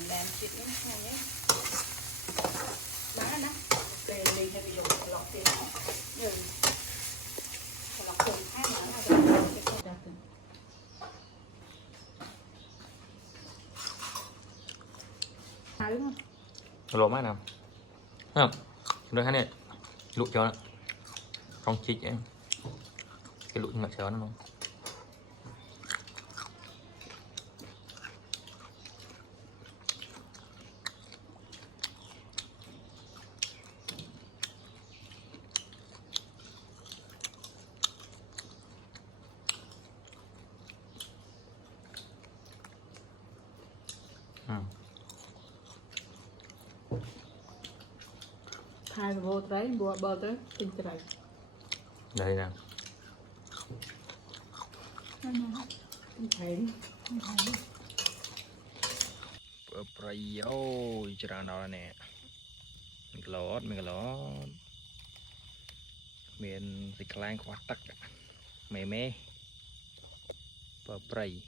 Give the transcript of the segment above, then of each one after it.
làm chuyện nhé nhé má nó về mình hay bị đổ lọt tiền rồi lọt tiền khác nữa là đúng không? Lỗ máy nào không được hay nè lụi cho nó không chích em cái lụi ngặt chó nó không hai vô đấy bùa bờ tới tình trời đây nè thấy bơi ôi chả nào nè mình lót miền dịch lang quá tắc mẹ mẹ bơi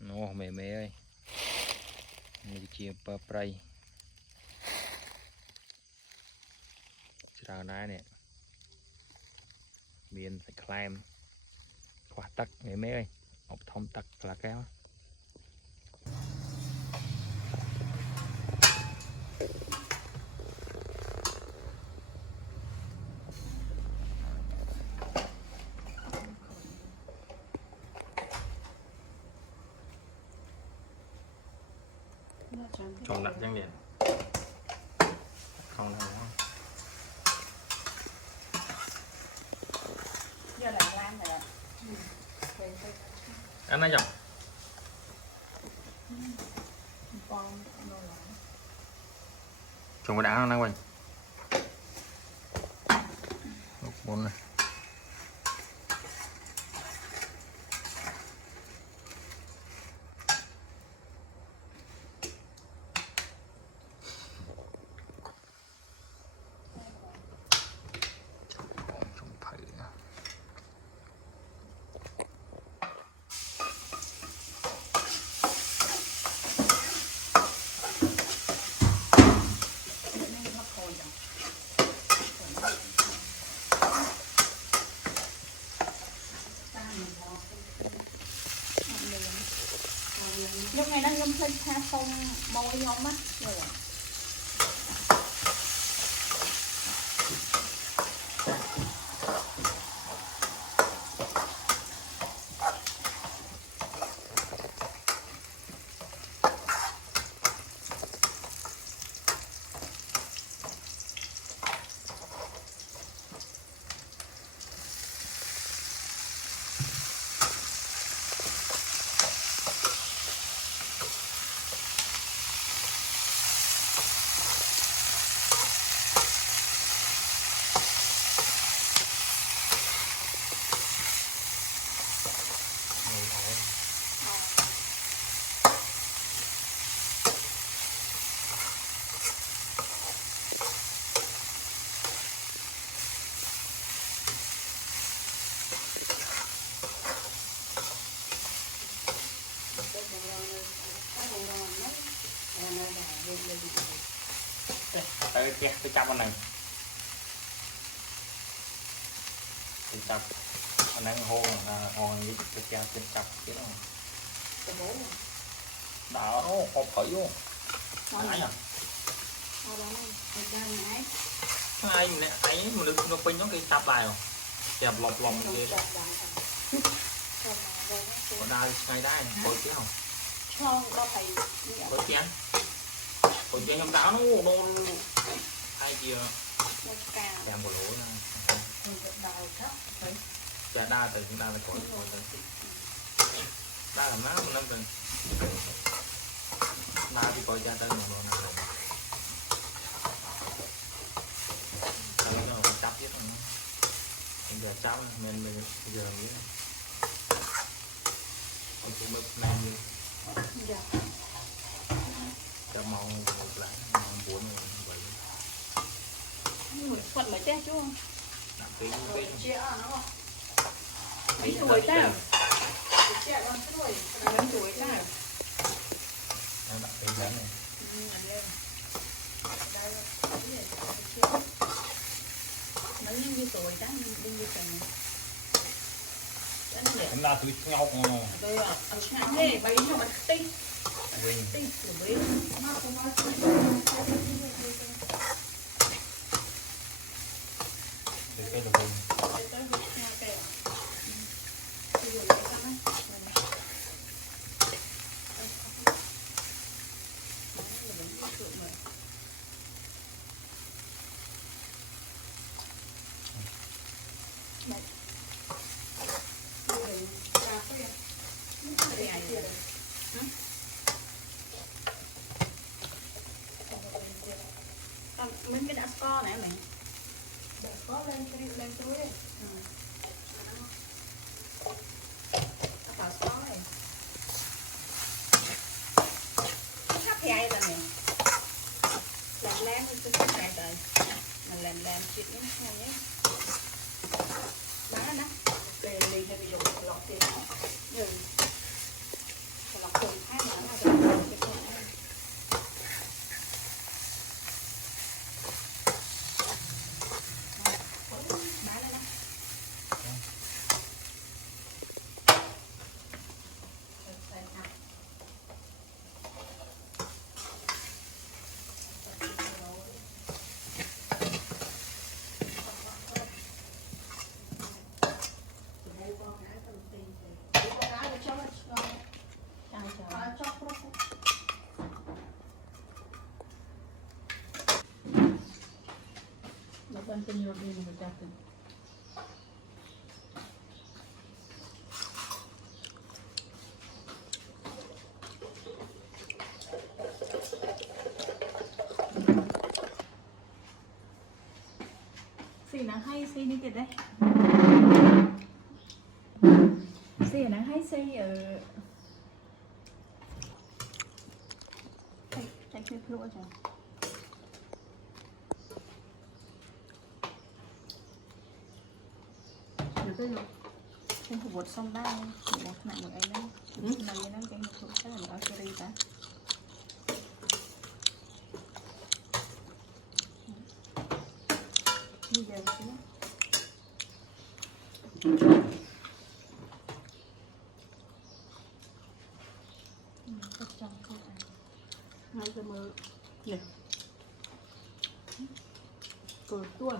nó mẹ mẹ ơi mình chia bơi chả nào nè miền dịch lang quá tắc mẹ mẹ ơi học thông tắc là kéo tròn nặng trang điện không nào giờ lại làm rồi ăn này nhở con trồng cái đá nó quanh bốn này lúc này nó ngâm thêm tha không môi không á rồi tới chép cái chắp anh này cái chắp anh đang hôn với cái chắp trên chắp cái đó đó hộp khởi vô nãy à ai nè ấy mà được nó pin nó cái chắp lại rồi chẹp lọt lòng kia còn đai ngay đai này coi chứ không coi chén còn chén trong táo nó ai kia làm bộ lỗ chả đa từ chúng ta là khỏi đa làm mát năm tuần đa thì coi cha tới một đồ nào đây nó còn chắp hết rồi giờ chắp mình giờ nghĩ còn cũng bớt này như cho màu lại màu buồn vậy quật mấy té chú không cái mấy tuổi ta mấy tuổi ta là tôi nhóc mà đây à ăn này bánh cho bánh tinh đây tinh của bấy mà không bao giờ cái là gì mình cái đã score này mình có lên chuối đi. tạo score này hấp dây rồi này làm lem tôi hấp dây rồi mình làm chuyện như thế này nhé bán đó để lấy cho ví dụ lọc tiền nhưng lọc tiền hai nữa là được cái con này Bukan penyuruh ini berjatuh. Xì nó hay xì đi kìa đây. Xì nó hay xì ở chạy chơi lụa chẳng. Được cái rồi. Thêm phục bột xong đây, để đặt nặng một em đấy. Này nó cái một chút cái là nó sẽ đi ta. Bây giờ xíu. Cắt trong cái này. Ngay cái mơ. Nè. Cờ tua.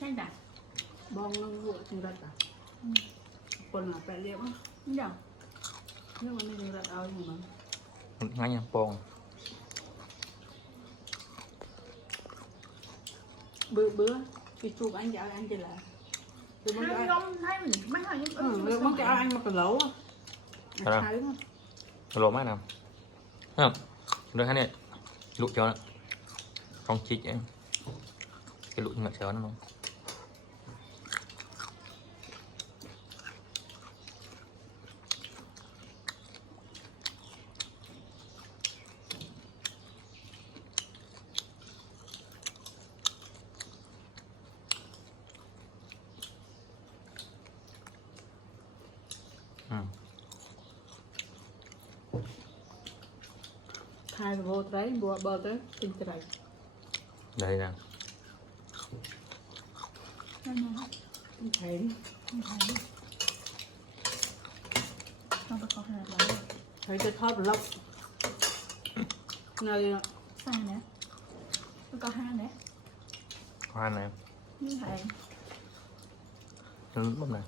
Thấy đã. Bong nó nguội thì đặt à. Còn là phải liệu á. Đúng rồi. Nhưng mà mình đặt ao nhưng mà. ngay nha bông Bữa thì chụp anh cho anh chỉ là từ mong hai cho con hai mình mấy hai anh mong cho anh mà còn lẩu á Sao đúng không lỗ máy nào thấy không đây hai này lụi cho nó không chích em cái lụi ngợt cho nó không hai vô đấy bùa bờ tới tinh trời đây nè tinh thấy không có khó khăn lắm thấy cái thớt lốc nơi sai nữa có hai nữa có hai này như vậy nó lớn lắm này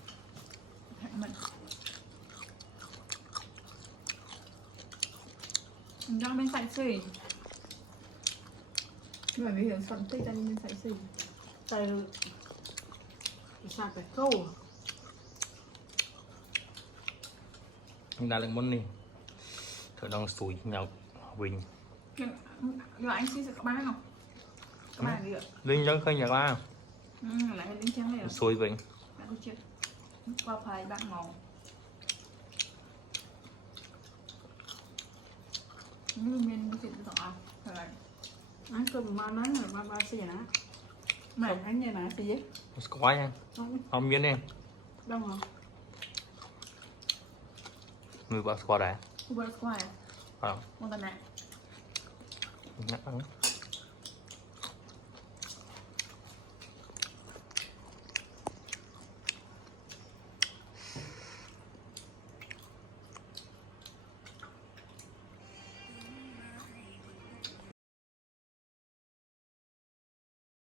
mình đang bên sạch xì bởi vì hướng soạn tây ta bên sạch xì tay sao phải câu đã lại món này thợ đang sủi nhau Quỳnh rồi anh xin sẽ có bán không có bán gì ạ Linh dân khơi nhà ba lại lính trắng này sủi Quỳnh bạn chưa qua phải bạn màu nhưng mình chuyện tự tỏ rồi anh cầm mà nói là ba xì nè mày anh như nè xì gì có quá nha không miếng em đâu hả người bảo squat đấy Uber Square không một tuần này nhắc